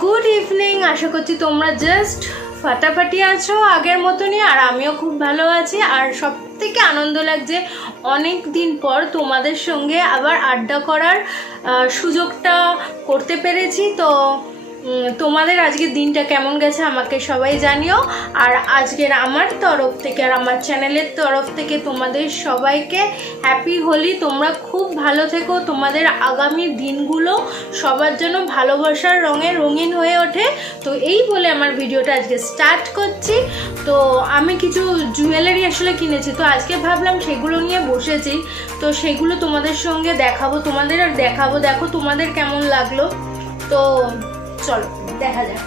Good evening. আশা করছি তোমরা just ফাটাফাটি আছো আগের মতনই, আর আমিও খুব ভালো আছি। আর সব থেকে আনন্দ লাগছে অনেক দিন পর তোমাদের সঙ্গে আবার আড্ডা করার সুযোগটা করতে পেরেছি। তো তোমাদের আজকের দিনটা কেমন গেছে আমাকে সবাই জানিও। আর আজকের আমার তরফ থেকে আর আমার চ্যানেলের তরফ থেকে তোমাদের সবাইকে হ্যাপি হোলি। তোমরা খুব ভালো থেকো, তোমাদের আগামী দিনগুলো সবার জন্য ভালোবাসার রঙে রঙিন হয়ে ওঠে। তো এই বলে আমার ভিডিওটা আজকে স্টার্ট করছি। তো আমি কিছু জুয়েলারি আসলে কিনেছি, তো আজকে ভাবলাম সেগুলো নিয়ে বসেছি, তো সেগুলো তোমাদের সঙ্গে দেখাবো, তোমাদের আর দেখাবো। দেখো তোমাদের কেমন লাগলো, তো চলো দেখা যাক।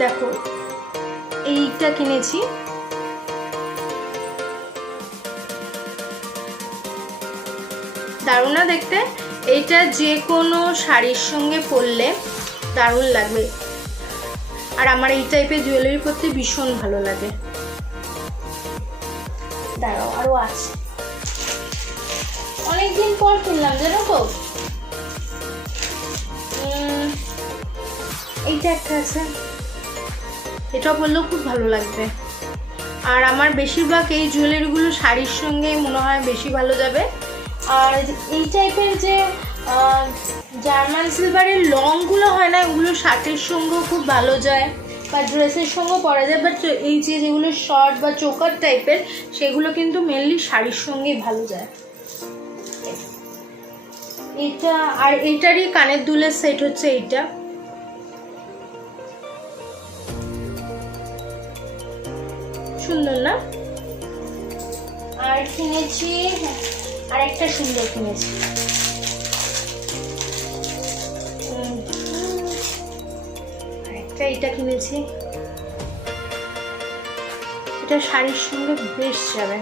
দেখো এইটা কিনেছি, দারুণ না দেখতে? এইটা যে কোনো শাড়ির সঙ্গে পরলে দারুণ লাগবে। আর আমার এই টাইপের জুয়েলারি পরতে ভীষণ ভালো লাগে। দাঁড়াও, আরো আছে, অনেকদিন পর কিনলাম জানো তো। এইটা একটা আছে, এটা পরলেও খুব ভালো লাগবে। আর আমার বেশিরভাগ এই জুয়েলারিগুলো শাড়ির সঙ্গে মনে হয় বেশি ভালো যাবে। আর এই টাইপের যে জার্মান সিলভারের লংগুলো হয় না, ওগুলো শার্টের সঙ্গেও খুব ভালো যায় বা ড্রেসের সঙ্গেও পরা যায়। বাট এই যেগুলো শর্ট বা চোকার টাইপের, সেগুলো কিন্তু মেনলি শাড়ির সঙ্গেই ভালো যায়। এটা আর এইটারই কানের দুলের সেট হচ্ছে এইটা, সুন্দর না? আর কিনেছি আর একটা সুন্দর কিনেছি, আরেকটা এইটা কিনেছি। এটা শাড়ির সঙ্গে বেশ যাবে,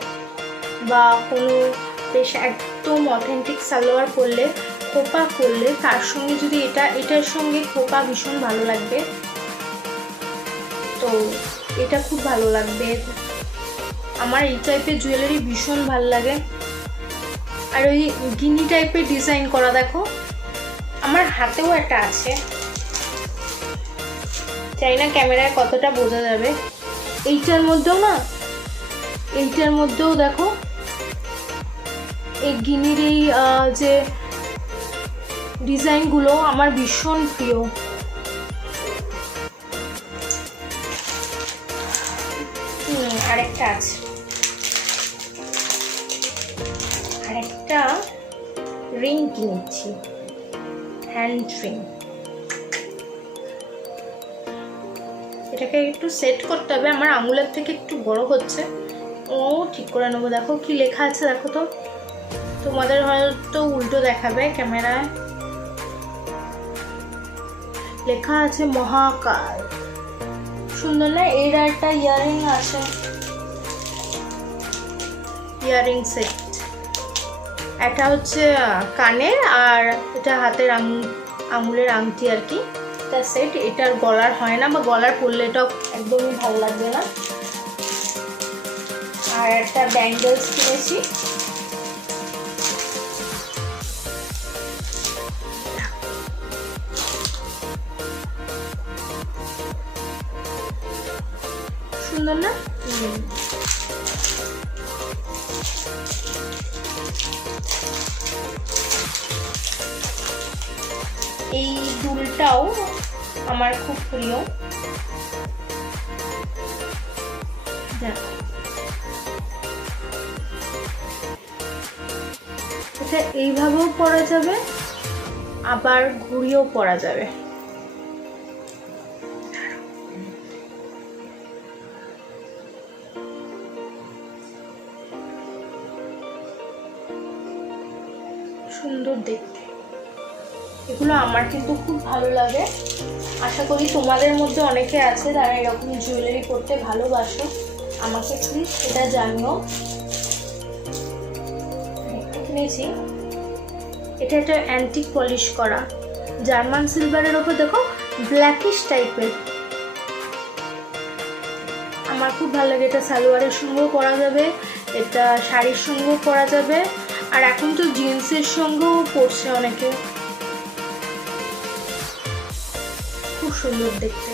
বা কোনো বেশ একদম অথেন্টিক সালোয়ার পরলে, খোপা করলে তার সঙ্গে যদি এটার সঙ্গে খোপা ভীষণ ভালো লাগবে। তো এটা খুব ভালো লাগবে। আমার এই টাইপের জুয়েলারি ভীষণ ভালো লাগে। আর ওই গিনি টাইপের ডিজাইন করা, দেখো আমার হাতেও একটা আছে, চাই না ক্যামেরায় কতটা বোঝা যাবে। এইটার মধ্যেও দেখো এই গিনির এই যে ডিজাইনগুলো আমার ভীষণ প্রিয়। আরেকটা আছে, আরেকটা রিং কিনেছি, হ্যান্ড রিং। এটাকে একটু সেট করতে হবে, আমার আঙুলের থেকে একটু বড় হচ্ছে। ও ঠিক করে নেবো। দেখো কি লেখা আছে, দেখো তো, তোমাদের হয়তো উল্টো দেখাবে ক্যামেরায়। লেখা আছে মহাকাল, সুন্দর না? এর একটা ইয়ারিং আছে, ইয়ারিং সেট। এটা হচ্ছে কানের, আর এটা হাতের আঙুলের আংটি আর কি, এটা সেট। এটার গলার হয় না, বা গলার পরলে এটাও একদমই ভালো লাগবে না। আর একটা ব্যাঙ্গেলস কিনেছি, সুন্দর না? এই দুলটাও আমার খুব প্রিয়। দেখো এটা এইভাবেও পরা যাবে, আবার ঘুরিয়েও পরা যাবে। সুন্দর দেখতে, এগুলো আমার কিন্তু খুব ভালো লাগে। আশা করি তোমাদের মধ্যে অনেকে আছে যারা এরকম জুয়েলারি পরতে ভালোবাসো, আমাকে প্লিজ সেটা জানিও। কিনেছি, এটা একটা অ্যান্টিক পলিশ করা জার্মান সিলভারের ওপর, দেখো ব্ল্যাকিশ টাইপের, আমার খুব ভালো লাগে। এটা সালোয়ারের সঙ্গেও পরা যাবে, এটা শাড়ির সঙ্গেও পরা যাবে। আর এখন তো জিন্সের সঙ্গেও পরছে অনেকে, খুব সুন্দর দেখতে।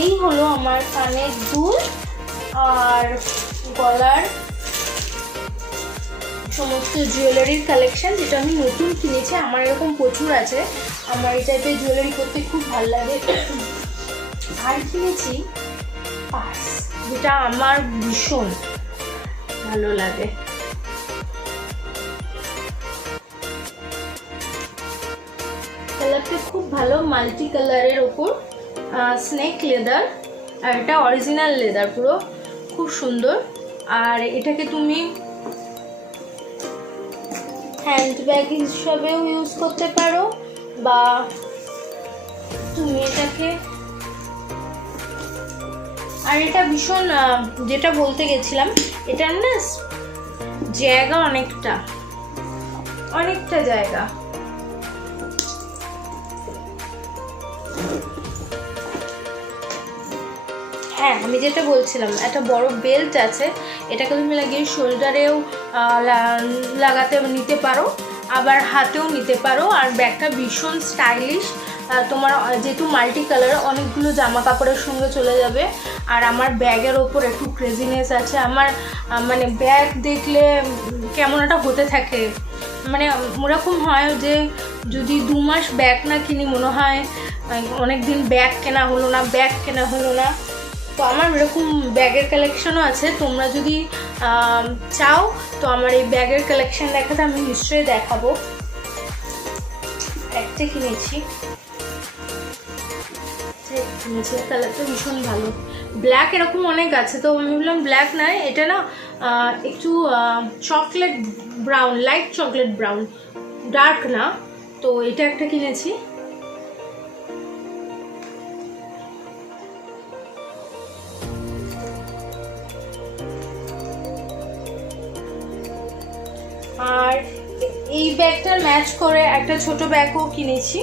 এই হলো আমার কানের দুল আর গলার সমস্ত জুয়েলারির কালেকশন, যেটা আমি নতুন কিনেছি। আমার এরকম প্রচুর আছে, আমার এই টাইপের জুয়েলারি করতে খুব ভালো লাগে। আর কিনেছি পার্স, যেটা আমার ভীষণ ভালো লাগে। কালারটা খুব ভালো, মাল্টি কালারের ওপর স্নেক লেদার, আর এটা অরিজিনাল লেদার পুরো, খুব সুন্দর। আর এটাকে তুমি হ্যান্ড ব্যাগ হিসাবেও ইউজ করতে পারো, বা তুমি এটাকে, আর এটা ভীষণ, যেটা বলতে গেছিলাম, এটার না জায়গা অনেকটা জায়গা। হ্যাঁ, আমি যেটা বলছিলাম, একটা বড় বেল্ট আছে, এটাকে তুমি লাগিয়ে শোল্ডারেও লাগাতে নিতে পারো, আবার হাতেও নিতে পারো। আর ব্যাগটা ভীষণ স্টাইলিশ, তোমার যেহেতু মাল্টি কালার, অনেকগুলো জামা কাপড়ের সঙ্গে চলে যাবে। আর আমার ব্যাগের ওপর একটু ক্রেজিনেস আছে, আমার মানে ব্যাগ দেখলে কেমন একটা হতে থাকে, মানে ওরকম হয় যে যদি 2 মাস ব্যাগ না কিনি মনে হয় অনেক দিন ব্যাগ কেনা হলো না। তো আমার এরকম ব্যাগের কালেকশনও আছে, তোমরা যদি চাও তো আমার এই ব্যাগের কালেকশন দেখাতে আমি নিশ্চয়ই দেখাবো। একটা কিনেছি, কালারটা ভীষণ ভালো, ব্ল্যাক এরকম অনেক আছে, তো আমি বললাম ব্ল্যাক নয়, এটা না একটু chocolate brown, light chocolate brown, dark না। তো এটা একটা কিনেছি। আর এই ব্যাগটার ম্যাচ করে একটা ছোট ব্যাগও কিনেছি।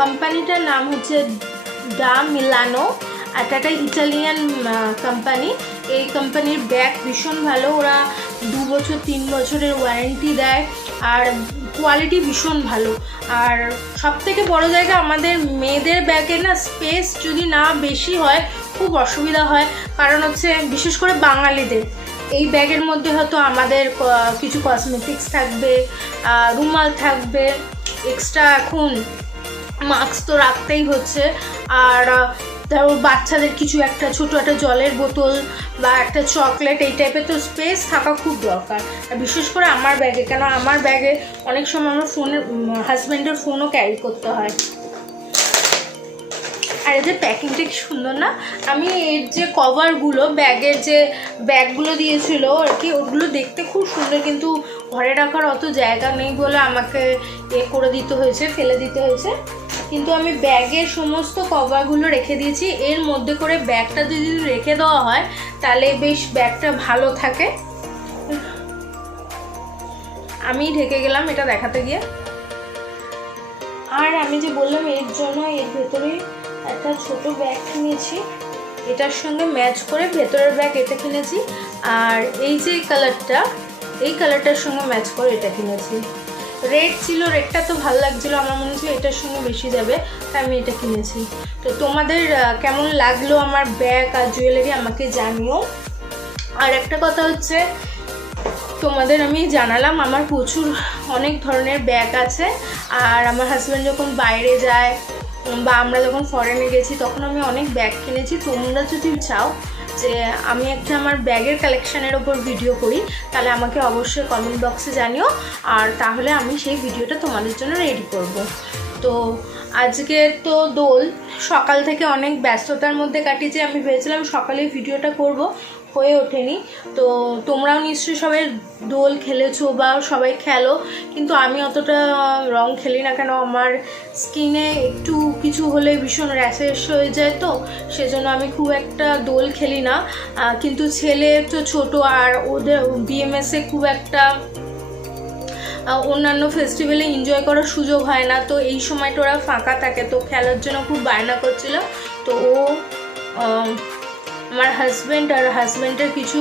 কোম্পানিটার নাম হচ্ছে ডা মিলানো, এটা একটা ইটালিয়ান কোম্পানি। এই কোম্পানির ব্যাগ ভীষণ ভালো, ওরা 2 বছর 3 বছরের ওয়ারেন্টি দেয়, আর কোয়ালিটি ভীষণ ভালো। আর সবথেকে বড় জায়গা, আমাদের মেয়েদের ব্যাগে না স্পেস যদি না বেশি হয় খুব অসুবিধা হয়, কারণ হচ্ছে বিশেষ করে বাঙালিদের এই ব্যাগের মধ্যে হয়তো আমাদের কিছু কসমেটিক্স থাকবে, রুমাল থাকবে, এক্সট্রা এখন মাস্ক তো রাখতেই হচ্ছে, আর তারপর বাচ্চাদের কিছু একটা ছোটো একটা জলের বোতল বা একটা চকলেট, এই টাইপের তো স্পেস থাকা খুব দরকার। আর বিশেষ করে আমার ব্যাগে, কেন আমার ব্যাগে অনেক সময় আমার ফোনের হাজব্যান্ডের ফোনও ক্যারি করতে হয়। আর এই যে প্যাকিংটা কি সুন্দর না, আমি এর যে কভারগুলো, ব্যাগের যে ব্যাগগুলো দিয়েছিল আর কি, ওগুলো দেখতে খুব সুন্দর, কিন্তু ঘরে রাখার অত জায়গা নেই বলে আমাকে করে দিতে হয়েছে, ফেলে দিতে হয়েছে। কিন্তু আমি ব্যাগের সমস্ত কভারগুলো রেখে দিয়েছি, এর মধ্যে করে ব্যাগটা যদি রেখে দেওয়া হয় তাহলে বেশ ব্যাগটা ভালো থাকে। আমি ঢেকে গেলাম এটা দেখাতে গিয়ে। আর আমি যে বললাম এর জন্য এর ভেতরে একটা ছোট ব্যাগ কিনেছি, এটার সঙ্গে ম্যাচ করে ভেতরের ব্যাগ এটা কিনেছি। আর এই যে কালারটা, এই কালারটার সঙ্গে ম্যাচ করে এটা কিনেছি। রেড ছিল, রেডটা তো ভালো লাগছিলো, আমার মনে হচ্ছিল এটার সঙ্গে বেশি যাবে, তাই আমি এটা কিনেছি। তো তোমাদের কেমন লাগলো আমার ব্যাগ আর জুয়েলারি আমাকে জানিও। আর একটা কথা হচ্ছে, তোমাদের আমি জানালাম আমার প্রচুর অনেক ধরনের ব্যাগ আছে, আর আমার হাজব্যান্ড যখন বাইরে যায় বা আমরা যখন ফরেনে গেছি তখন আমি অনেক ব্যাগ কিনেছি। তোমরা যদি চাও যে আমি একটা আমার ব্যাগের কালেকশানের ওপর ভিডিও করি, তাহলে আমাকে অবশ্যই কমেন্ট বক্সে জানিও, আর তাহলে আমি সেই ভিডিওটা তোমাদের জন্য রেডি করব। তো আজকে তো দোল, সকাল থেকে অনেক ব্যস্ততার মধ্যে কাটিয়েছি, আমি ভেবেছিলাম সকালে ভিডিওটা করব, হয়ে ওঠেনি। তো তোমরাও নিশ্চয়ই সবাই দোল খেলেছো বা সবাই খেলো, কিন্তু আমি অতটা রং খেলি না, কেন আমার স্কিনে একটু কিছু হলে ভীষণ র্যাশেস হয়ে যায়, তো সেজন্য আমি খুব একটা দোল খেলি না। কিন্তু ছেলে তো ছোট, আর ওদের বিএমএসে খুব একটা অন্যান্য ফেস্টিভ্যালে এনজয় করার সুযোগ হয় না, তো এই সময়টা ওরা ফাঁকা থাকে, তো খেলার জন্য খুব বায়না করছিল। তো ও আমার হাজব্যান্ড আর হাজব্যান্ডের কিছু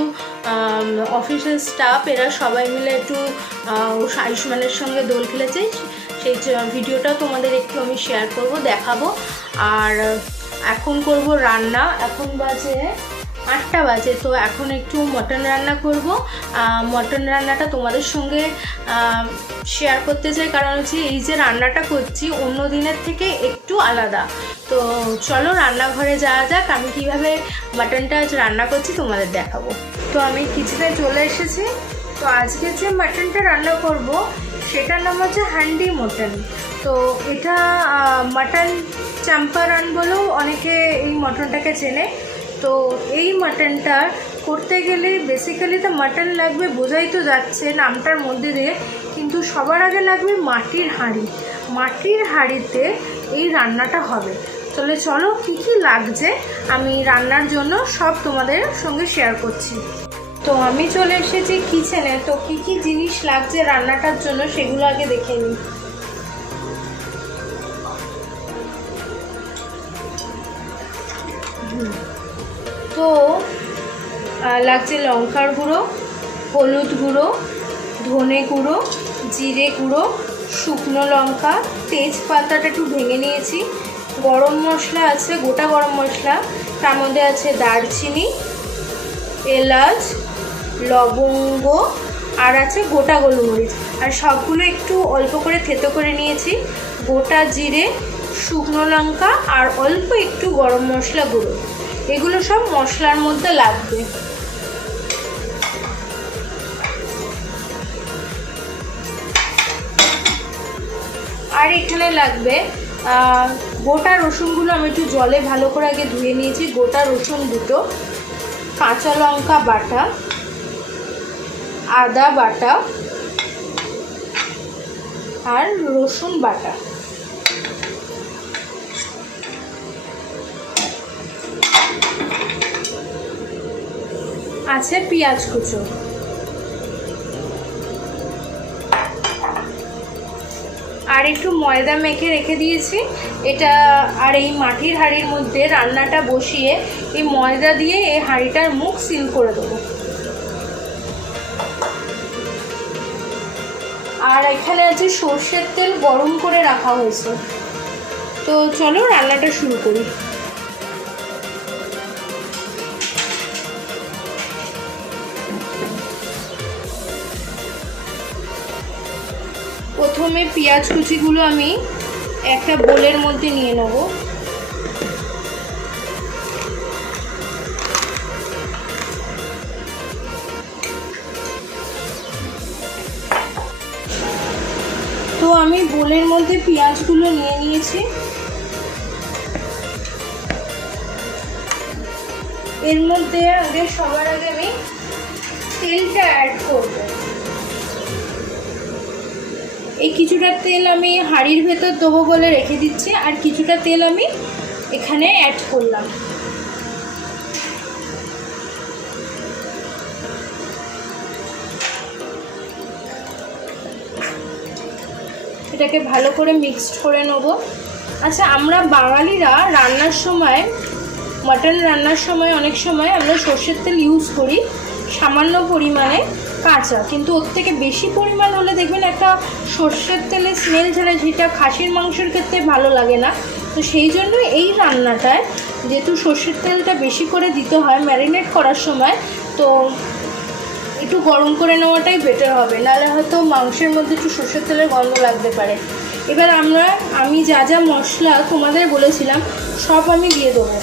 অফিসের স্টাফ এরা সবাই মিলে একটু আয়ুষ্মানের সঙ্গে দোল খেলেছে, সেই ভিডিওটাও তোমাদের একটু আমি শেয়ার করব, দেখাবো। আর এখন করব রান্না, এখন বাজে 8টা বাজে, তো এখন একটু মটন রান্না করব। মটন রান্নাটা তোমাদের সঙ্গে শেয়ার করতে চাই, কারণ হচ্ছে এই যে রান্নাটা করছি অন্য দিনের থেকে একটু আলাদা। তো চলো রান্নাঘরে যাওয়া যাক, আমি কিভাবে মাটনটা আজ রান্না করছি তোমাদের দেখাবো। তো আমি কিচেনে চলে এসেছি। তো আজকে যে মাটনটা রান্না করব সেটার নাম হচ্ছে হান্ডি মটন। তো এটা মাটন চাম্পারান বলেও অনেকে এই মটনটাকে চেনে। তো এই মাটনটা করতে গেলে বেসিক্যালি তো মাটন লাগবে, বোঝাই তো যাচ্ছে নামটার মধ্যে দিয়ে, কিন্তু সবার আগে লাগবে মাটির হাঁড়ি। মাটির হাঁড়িতে এই রান্নাটা হবে। তাহলে চলো কী কী লাগছে আমি রান্নার জন্য সব তোমাদের সঙ্গে শেয়ার করছি। তো আমি চলে এসেছি কিচেনে। তো কী কী জিনিস লাগছে রান্নাটার জন্য সেগুলো আগে দেখে নিই। তো লাগছে লঙ্কার গুঁড়ো, হলুদ গুঁড়ো, ধনে গুঁড়ো, জিরে গুঁড়ো, শুকনো লঙ্কা, তেজপাতাটা একটু ভেঙে নিয়েছি, গরম মশলা আছে, গোটা গরম মশলা, তার মধ্যে আছে দারচিনি, এলাচ, লবঙ্গ, আর আছে গোটা গোলমরিচ, আর সবগুলো একটু অল্প করে থেতো করে নিয়েছি, গোটা জিরে, শুকনো লঙ্কা আর অল্প একটু গরম মশলা গুঁড়ো। এগুলো সব মশলার মধ্যে লাগবে। আর এখানে লাগবে গোটা রসুনগুলো আমি একটু জলে ভালো করে আগে ধুয়ে নিয়েছি, গোটা রসুন দুটো, কাঁচা লঙ্কা বাটা, আদা বাটা আর রসুন বাটা। আছে পেঁয়াজ কুচো। আর একটু ময়দা মেখে রেখে দিয়েছি এটা। আর এই মাটির হাঁড়ির মধ্যে রান্নাটা বসিয়ে এই ময়দা দিয়ে এই হাঁড়িটার মুখ সিল করে দেবো। আর এখানে আছে সর্ষের তেল গরম করে রাখা হয়েছে। তো চলো রান্নাটা শুরু করি। প্রথমে পেঁয়াজ কুচিগুলো আমি একটা বোলের মধ্যে নিয়ে নেব। তো আমি বোলের মধ্যে পেঁয়াজগুলো নিয়ে নিয়েছি। এর মধ্যে সবার আগে আমি তেলটা অ্যাড করব। এই কিছুটা তেল আমি হাঁড়ির ভেতর দেবো বলে রেখে দিচ্ছি, আর কিছুটা তেল আমি এখানে অ্যাড করলাম। এটাকে ভালো করে মিক্সড করে নেব। আচ্ছা, আমরা বাঙালিরা রান্নার সময়, মাটন রান্নার সময় অনেক সময় আমরা সর্ষের তেল ইউজ করি সামান্য পরিমাণে কাঁচা, কিন্তু ওর থেকে বেশি পরিমাণ হলে দেখবেন একটা সর্ষের তেলের স্মেল ছাড়া, যেটা খাসির মাংসের ক্ষেত্রে ভালো লাগে না। তো সেই জন্য এই রান্নাটায় যেহেতু সর্ষের তেলটা বেশি করে দিতে হয় ম্যারিনেট করার সময়, তো একটু গরম করে নেওয়াটাই বেটার হবে, নাহলে হয়তো মাংসের মধ্যে একটু সর্ষের তেলের গন্ধ লাগতে পারে। এবার আমি যা যা মশলা তোমাদের বলেছিলাম সব আমি দিয়ে দেবো।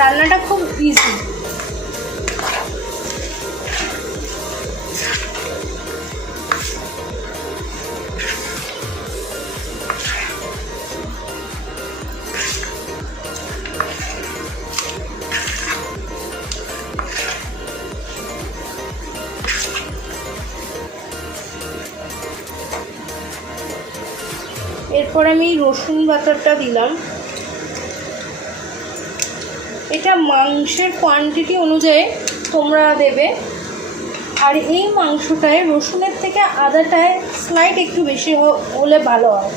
রান্নাটা খুব ইজি। এরপর আমি রসুন বাটাটা দিলাম। এটা মাংসের কোয়ান্টিটি অনুযায়ী তোমরা দেবে। আর এই মাংসটায় রসুনের থেকে আদাটায় স্লাইড একটু বেশি হলে ভালো হয়।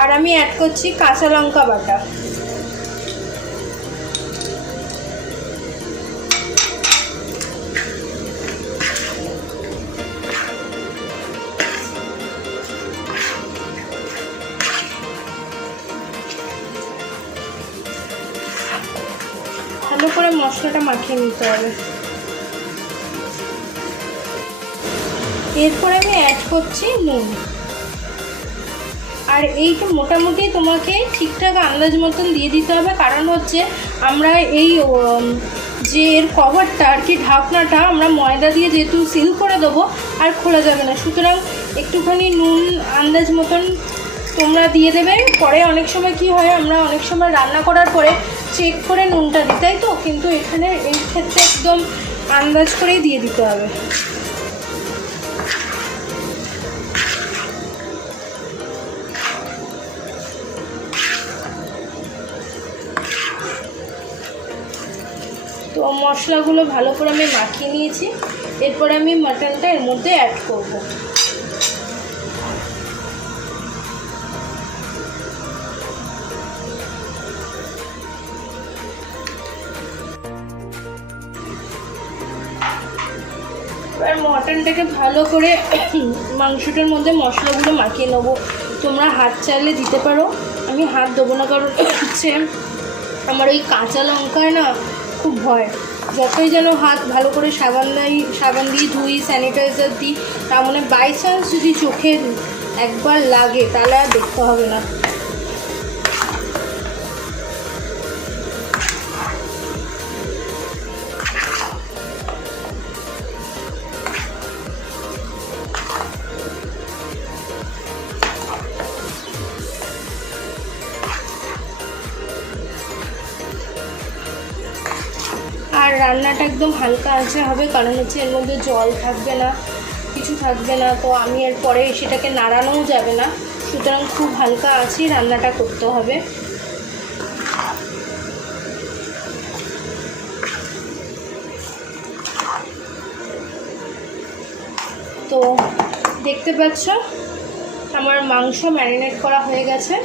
আর আমি অ্যাড করছি কাঁচা লঙ্কা বাটা। ভালো করে মশলাটা মাখিয়ে নিতে হবে। এরপর আমি অ্যাড করছি নুন। আর এইটা মোটামুটি তোমাকে ঠিকঠাক আন্দাজ মতন দিয়ে দিতে হবে, কারণ হচ্ছে আমরা এই যে এর কভারটা আর কি, ঢাকনাটা আমরা ময়দা দিয়ে যেহেতু সিল করে দেবো আর খোলা যাবে না, সুতরাং একটুখানি নুন আন্দাজ মতন তোমরা দিয়ে দেবে। পরে অনেক সময় কি হয়, আমরা অনেক সময় রান্না করার পরে চেক করে নুনটা দিই, তাই তো, কিন্তু এখানে এই ক্ষেত্রে একদম আন্দাজ করেই দিয়ে দিতে হবে। তো মশলাগুলো ভালো করে আমি মাখিয়ে নিয়েছি। এরপর আমি মাটনটা এর মধ্যে অ্যাড করব। এবার মটনটাকে ভালো করে মাংসটার মধ্যে মশলাগুলো মাখিয়ে নেবো। তোমরা হাত চাইলে দিতে পারো, আমি হাত দেবো না, কারণ হচ্ছে আমার ওই কাঁচা লঙ্কায় না খুব ভয়। যতই যেন হাত ভালো করে সাবান দিয়ে ধুই, স্যানিটাইজার দিই, তার মানে বাই চান্স যদি চোখে একবার লাগে তাহলে আর দেখতে হবে না। আর রান্নাটা একদম হালকা আঁচে হবে, কারণ হচ্ছে এর মধ্যে জল থাকবে না, কিছু থাকবে না, তো আমি এর পরে সেটাকে নাড়ানোও যাবে না, সুতরাং খুব হালকা আঁচে রান্নাটা করতে হবে। তো দেখতে পাচ্ছ আমার মাংস ম্যারিনেট করা হয়ে গেছে।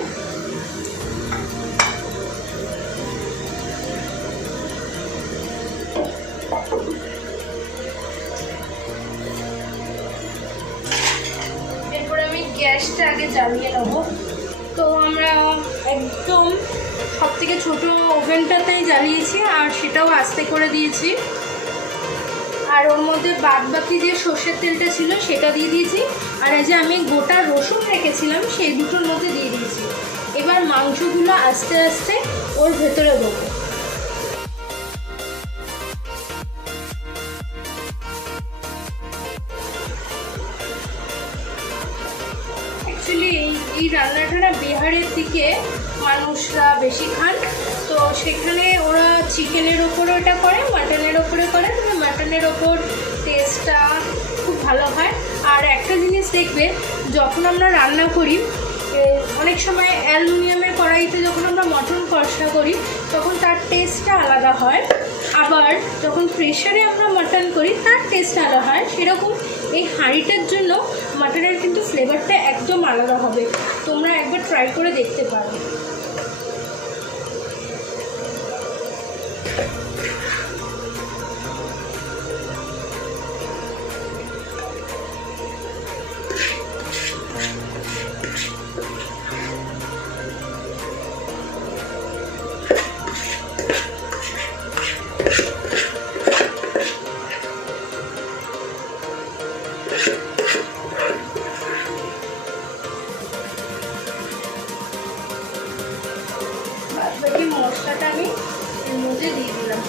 এরপরে আমি গ্যাসটা আগে জ্বালিয়ে নেব। তো আমরা একদম সবথেকে ছোটো ওভেনটাতেই জ্বালিয়েছি, আর সেটাও আস্তে করে দিয়েছি। আর ওর মধ্যে বাদবাকি যে সর্ষের তেলটা ছিল সেটা দিয়ে দিয়েছি, আর এই যে আমি গোটা রসুন রেখেছিলাম সেই দুটোর মধ্যে দিয়ে দিয়েছি। এবার মাংসগুলো আস্তে আস্তে ওর ভেতরে দেবো। অ্যাকচুয়ালি এই রান্নাটা না বিহারের দিকে মানুষরা বেশি খান, তো সেখানে ওরা চিকেনের ওপরে ওটা করে, মাটনের ওপরে করে, তবে মাটনের ওপর টেস্টটা খুব ভালো হয়। আর একটা জিনিস দেখবে, যখন আমরা রান্না করি অনেক সময় অ্যালুমিনিয়ামের কড়াইতে যখন আমরা মটন কষা করি তখন তার টেস্টটা আলাদা হয়, আবার যখন প্রেশারে আমরা মাটন করি তার টেস্ট আলাদা হয়। সেরকম এই হাঁড়িটার জন্য মাটনের কিন্তু ফ্লেভারটা একদম আলাদা হবে, তোমরা একবার ট্রাই করে দেখতে পারো। মশলাটা আমি এর মধ্যে দিয়ে দিলাম।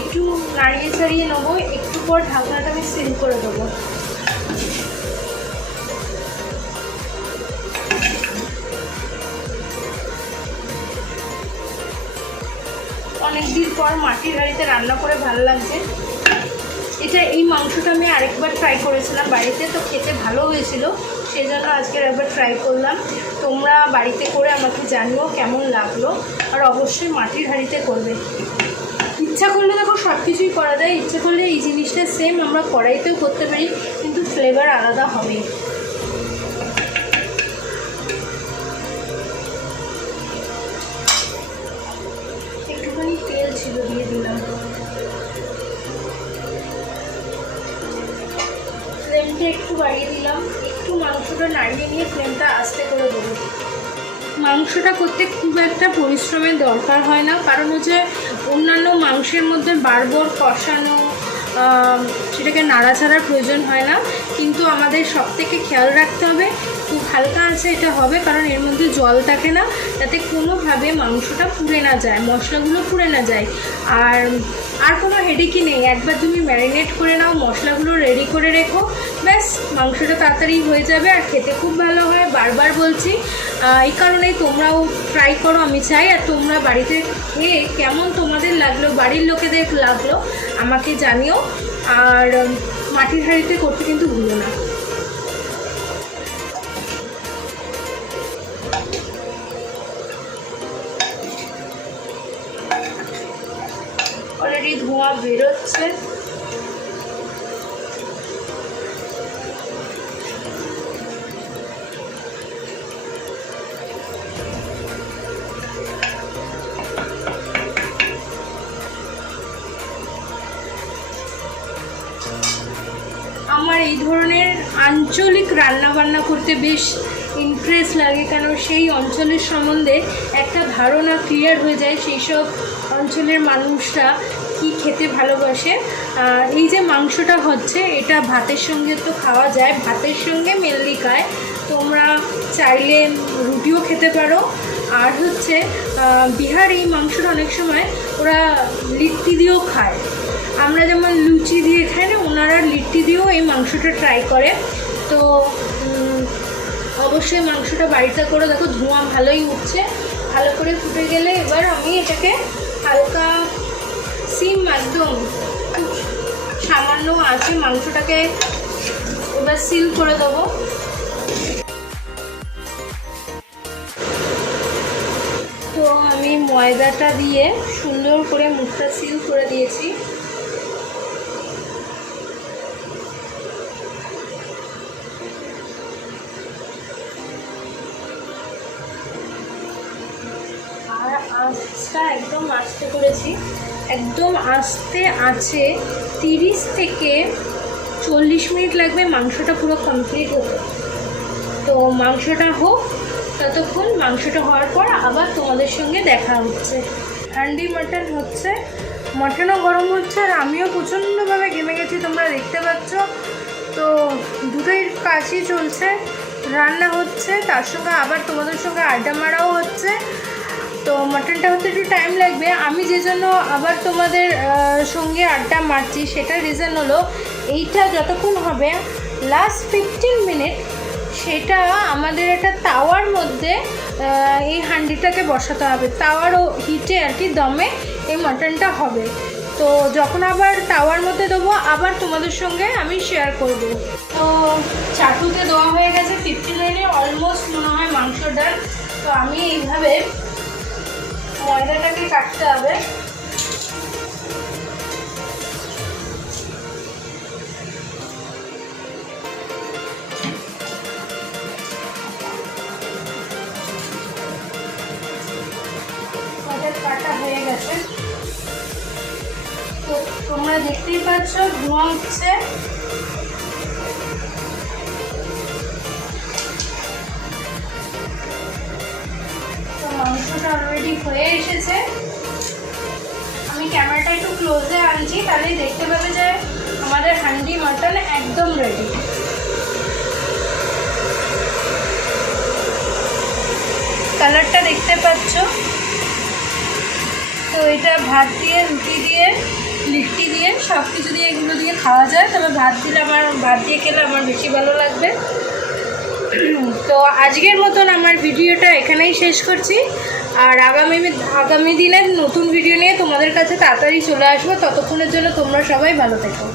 একটু নাড়িয়ে ছাড়িয়ে নেবো, একটু পর ঢাকনাটা আমি সিল করে দেবো। অনেক দিন পর মাটির হাঁড়িতে রান্না করে ভালো লাগছে। এই মাংসটা আমি আরেকবার ট্রাই করেছিলাম বাড়িতে, তো খেতে ভালো হয়েছিল, সেই জন্য আজকের একবার ট্রাই করলাম। তোমরা বাড়িতে করে আমাকে জানিও কেমন লাগলো, আর অবশ্যই মাটির হাঁড়িতে করবে। ইচ্ছা করলে দেখো সব কিছুই করা যায়, ইচ্ছা করলে এই জিনিসটা সেম আমরা কড়াইতেও করতে পারি, কিন্তু ফ্লেভার আলাদা হবে। একটুখানি তেল ছিল, দিয়ে দিলাম। ফ্লেমটা একটু বাড়িয়ে দিলাম, একটু মাংসটা নাড়িয়ে নিয়ে ফ্লেমটা আস্তে করে দেবো। মাংসটা করতে খুব একটা পরিশ্রমের দরকার হয় না, কারণ হচ্ছে অন্যান্য মাংসের মধ্যে বারবার কষানো, সেটাকে নাড়াচাড়ার প্রয়োজন হয় না। কিন্তু আমাদের সব থেকে খেয়াল রাখতে হবে খুব হালকা আছে এটা হবে, কারণ এর মধ্যে জল থাকে না, যাতে কোনোভাবে মাংসটা পুড়ে না যায়, মশলাগুলো পুড়ে না যায়। আর কোনো হেডেকই নেই, একবার তুমি ম্যারিনেট করে নাও, মশলাগুলো রেডি করে রেখো, ব্যাস মাংসটা তাড়াতাড়ি হয়ে যাবে আর খেতে খুব ভালো হয়। বারবার বলছি, এই কারণেই তোমরাও ট্রাই করো আমি চাই। আর তোমরা বাড়িতে খেয়ে কেমন তোমাদের লাগলো, বাড়ির লোকেদের লাগলো আমাকে জানিও। আর মাটির হাঁড়িতে করতে কিন্তু ভুলো না। অলরেডি ধোঁয়া বেরোচ্ছে। আমার এই ধরনের আঞ্চলিক রান্নাবান্না করতে বেশ ইন্টারেস্ট লাগে, কারণ সেই অঞ্চলের সম্বন্ধে একটা ধারণা ক্লিয়ার হয়ে যায়, সেই সব অঞ্চলের মানুষরা কি খেতে ভালোবাসে। এই যে মাংসটা হচ্ছে, এটা ভাতের সঙ্গে তো খাওয়া যায়, ভাতের সঙ্গে মেনলি খায়, তোমরা চাইলে রুটিও খেতে পারো। আর হচ্ছে বিহার এই মাংসটা অনেক সময় ওরা লিট্টি দিয়েও খায়, আমরা যেমন লুচি দিয়ে খাই না, ওনারা লিট্টি দিয়েও এই মাংসটা ট্রাই করে। তো অবশ্যই মাংসটা বাড়িতে করে দেখো, ধোঁয়া ভালোই উঠছে, ভালো করে ফুটে গেলে এবার আমি এটাকে হালকা সিম, একদম খুব সামান্য আছে, মাংসটাকে এবার সিল করে দেবো। তো আমি ময়দাটা দিয়ে সুন্দর করে মুখটা সিল করে দিয়েছি। আর আঁচটা একদম আস্তে করেছি, একদম আস্তে আছে। 30 থেকে 40 মিনিট লাগবে মাংসটা পুরো কমপ্লিট হতে। তো মাংসটা হোক, ততক্ষণ মাংসটা হওয়ার পর আবার তোমাদের সঙ্গে দেখা হচ্ছে। হান্ডি মাটন হচ্ছে, মাটনও গরম হচ্ছে আর আমিও প্রচণ্ডভাবে ঘেমে গেছি, তোমরা দেখতে পাচ্ছ। তো দুটোই কাজই চলছে, রান্না হচ্ছে, তার সঙ্গে আবার তোমাদের সঙ্গে আড্ডা মারাও হচ্ছে। তো মাটনটা হতে একটু টাইম লাগবে। আমি যে জন্য আবার তোমাদের সঙ্গে আড্ডা মারছি, সেটার রিজন হলো এইটা যতক্ষণ হবে লাস্ট 15 মিনিট, সেটা আমাদের একটা তাওয়ার মধ্যে এই হাঁডিটাকে বসাতে হবে, তাওয়ার হিটে আর কি, দমে এই মাটনটা হবে। তো যখন আবার তাওয়ার মধ্যে দেবো, আবার তোমাদের সঙ্গে আমি শেয়ার করব। তো চাটুতে দেওয়া হয়ে গেছে 15 মিনিট অলমোস্ট মনে হয় মাংস ডাল। তো আমি এইভাবে ময়দাটাকে কাটতে হবে। কাটা হয়ে গেছে, তো তোমরা দেখতেই পাচ্ছ ধোঁয়া উঠছে। তো মাংসটা অলরেডি হয়ে এসেছে। আমি ক্যামেরাটা একটু ক্লোজে আনছি, তাহলেই দেখতে পাবে যে আমাদের হান্ডি মাটন একদম রেডি। কালারটা দেখতে পাচ্ছ। তো এটা ভাত দিয়ে, রুটি দিয়ে, লিট্টি দিয়ে, সব কিছু দিয়ে, এগুলো দিয়ে খাওয়া যায়। তবে ভাত দিয়ে খেলে আমার বেশি ভালো লাগবে। তো আজকের মতন আমার ভিডিওটা এখানেই শেষ করছি, আর আগামী দিনের নতুন ভিডিও নিয়ে তোমাদের কাছে তাড়াতাড়ি চলে আসবো। ততক্ষণের জন্য তোমরা সবাই ভালো থেকো।